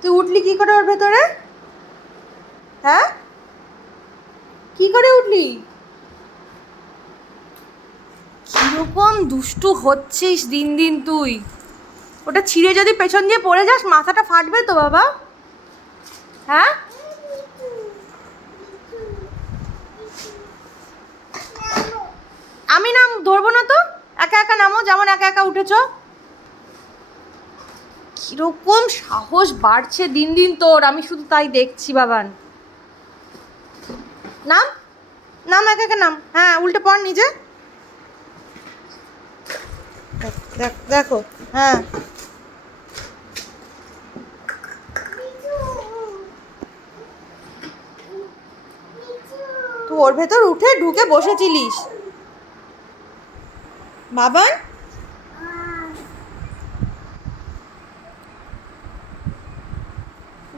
তুই উঠলি কি করে ওর ভেতরে? হ্যাঁ, কি করে উঠলি? কিরকম দুষ্টু হচ্ছিস দিন দিন তুই। ওটা ছিঁড়ে যদি পেছন দিয়ে পড়ে যাস মাথাটা ফাটবে তো বাবা। হ্যাঁ, আমি নাম ধরবো না তো, একা একা নামো, যেমন একা একা উঠেছ। কিরকম সাহস বাড়ছে দিন দিন তোর, আমি শুধু তাই দেখছি বাবান। নাম, নাম একা একা নাম। হ্যাঁ, উল্টে পড় নিজে। দেখো, হ্যাঁ তুই ওর ভেতর উঠে ঢুকে বসেছিলিস বাবান।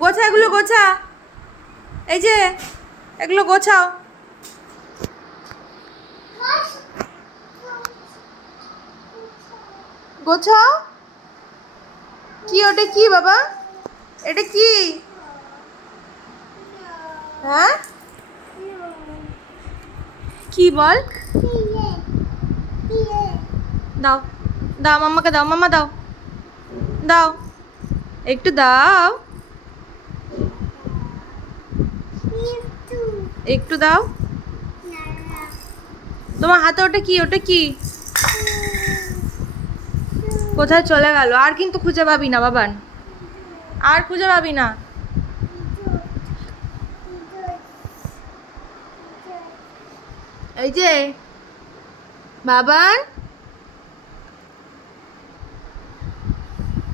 গোছা এগুলো, গোছা, এই যে এগুলো গোছাও। গোছাও। কি ওটা কি বাবা? এটা কি? হ্যাঁ, কি বল? দাও, দাও মাম্মাকে দাও, মাম্মা দাও, দাও, একটু দাও, একটু দাও। তোমার হাতে ওটা কি? ওটা কি? কোথায় চলে গেল? আর কিন্তু খুঁজে পাবি না বাবান, আর খুঁজে পাবি না। এই যে বাবান,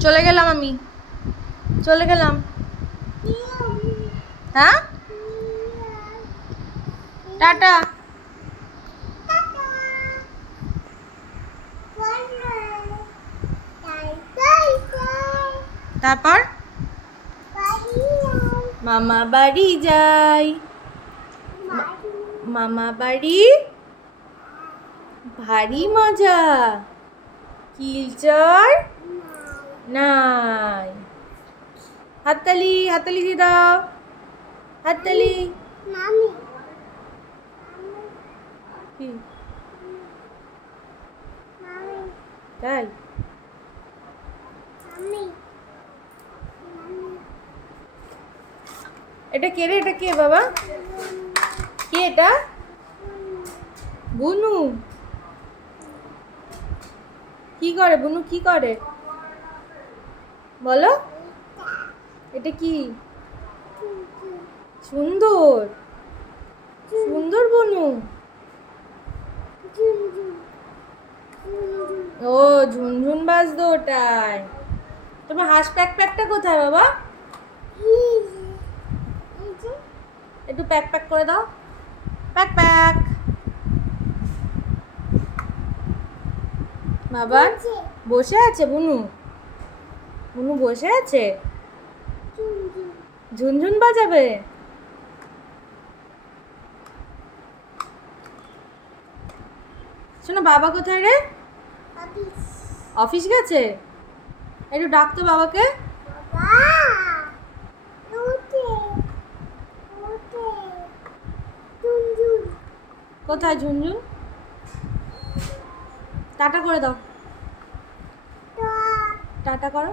চলে গেলাম আমি, চলে গেলাম। হ্যাঁ, টাটা। তারপর মামা বাড়ি যাই, মামা বাড়ি ভারী মজা, কিলচর নাই। হাততালি, হাততালি দিয়ে দাও, হাততালি। কি তাই? এটা কে রে? এটা কে বাবা? কে এটা? বুনু। কি করে বুনু, কি করে বলো? এটা কি? সুন্দর, সুন্দর বুনু। ও ঝুনঝুন বাজতো ওটাই। তোমার হাঁস প্যাক প্যাকটা কোথায় বাবা? একটু প্যাক প্যাক করে দাও, প্যাক প্যাক। বাবা বসে আছে বুনু, বুনু বসে আছে, ঝুনঝুন বাজাবে। শোনো বাবা কোথায় রে? অফিস গেছে। একটু ডাকতো বাবাকে। কোথায় ঝুনঝুন? টাটা করে দাও, টাটা করো।